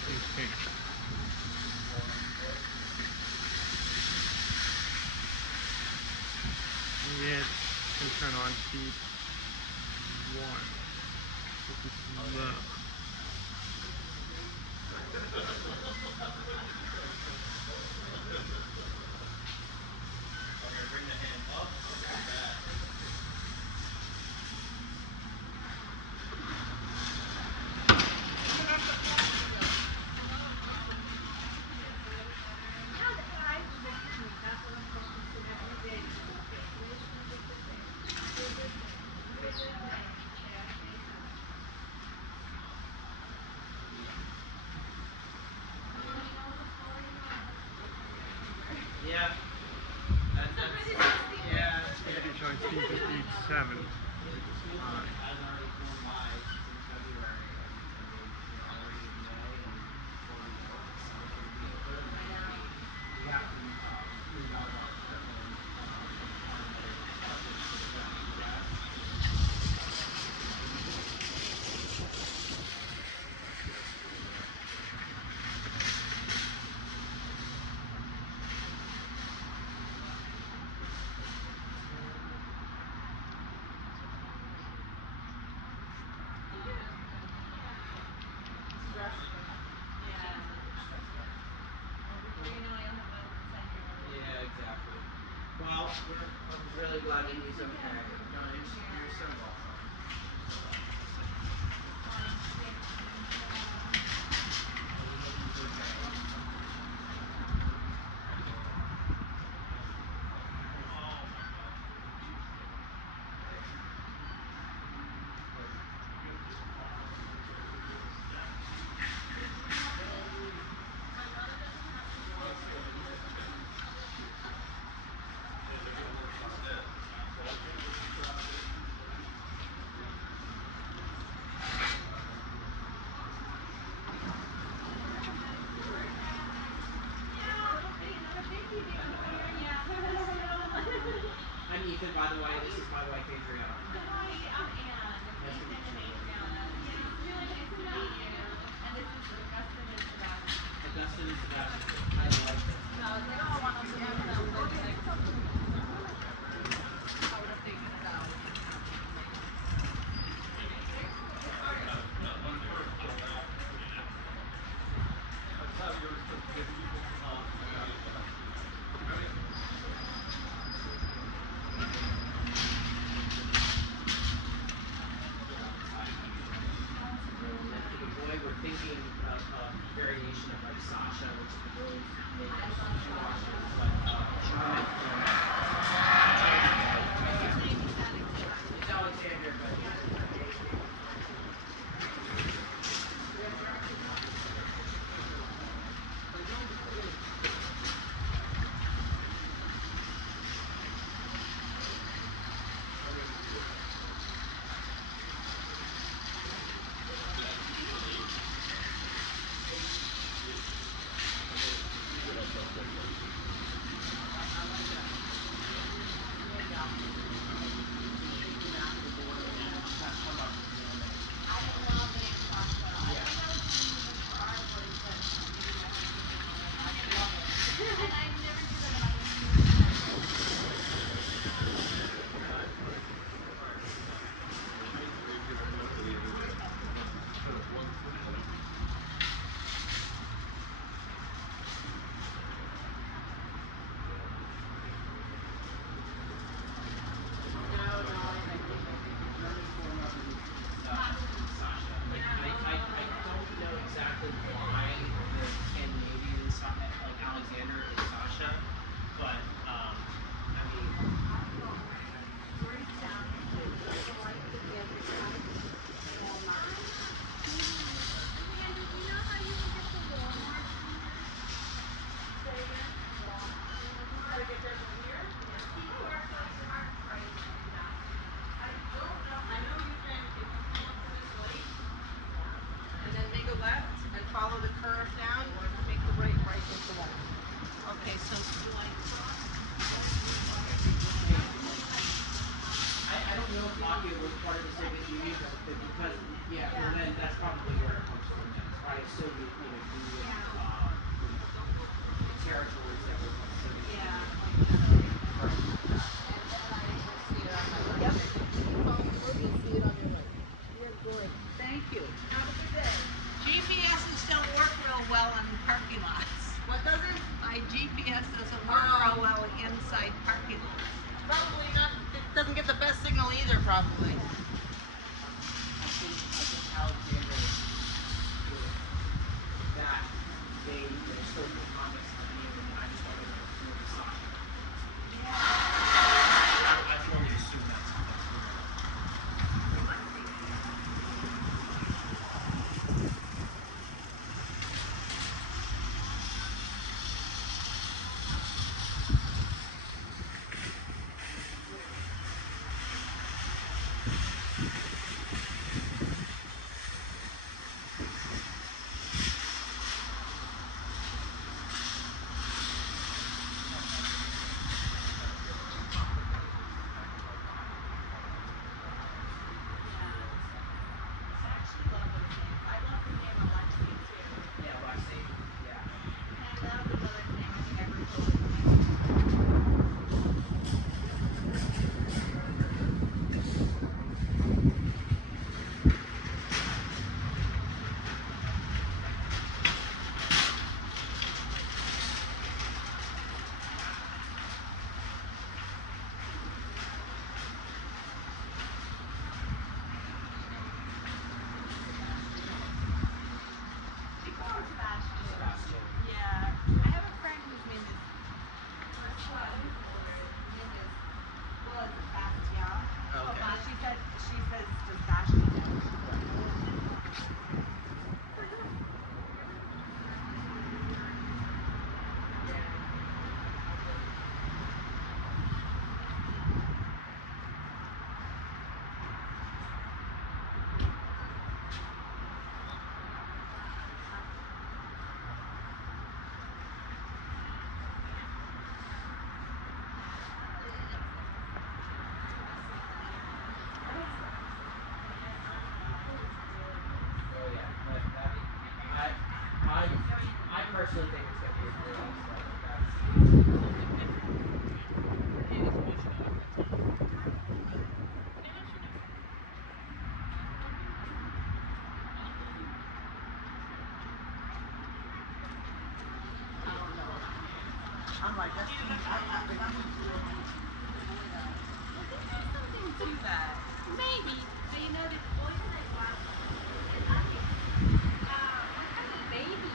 think pink. And yet, we turn on speed 1. This is low. Bring the hand up and back. Yeah. Yeah. Maybe showing speed to speed 7. School has already flown by since February, and they already in May, and before we know it, summer's going to be over, and then we have to move all of our equipment from Conway up into the west. Yeah, exactly. Well, I'm really glad that he's okay. No, you're so welcome. We hope he's okay. I'm Ethan, by the way. This is my wife, Adriana. Hi, I'm Anne. Nice to Ethan meet and you. Adriana. Yeah, it's really nice to meet you. And this is Augustine and Sebastian. Augustine and Sebastian. I like it. No, they don't want to leave them. I would have taken it out. And then for the boy, we're thinking of a variation of like Sasha, which is the girl's name. She watches, but German film. His name is Alexander. It's Alexander, but I don't know exactly why the Scandinavian like Alexander is Sasha, but I mean. And then make a left and follow the curve down, make the right into left. Okay, so I don't know if Latvia was part of the Soviet Union, but because, yeah, well then that's probably where it comes from then. I assume, Oh yeah, but I personally think it's gonna be a draw. So that's. I'm like, that's too, if I'm something to that. Maybe, but you know the boys that I watch, what kind of baby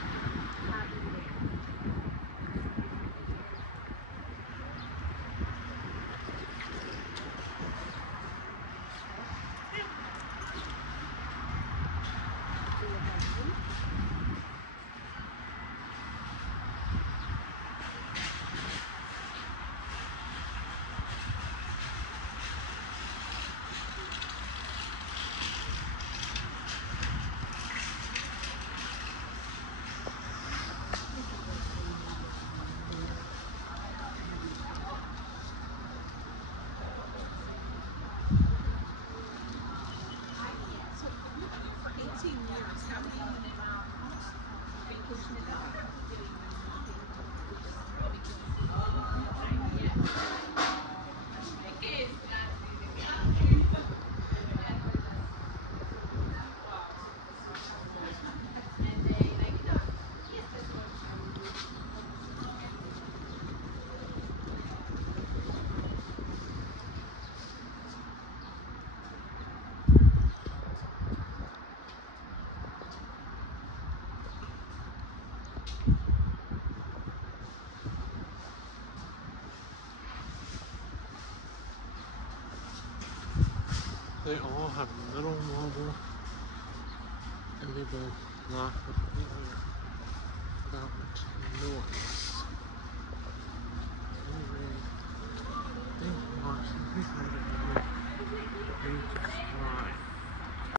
having there? So, for 18 years, how many vacation days? They all have little marble and they both laugh at the other about noise. Anyway, thanks for watching. Please remember to subscribe.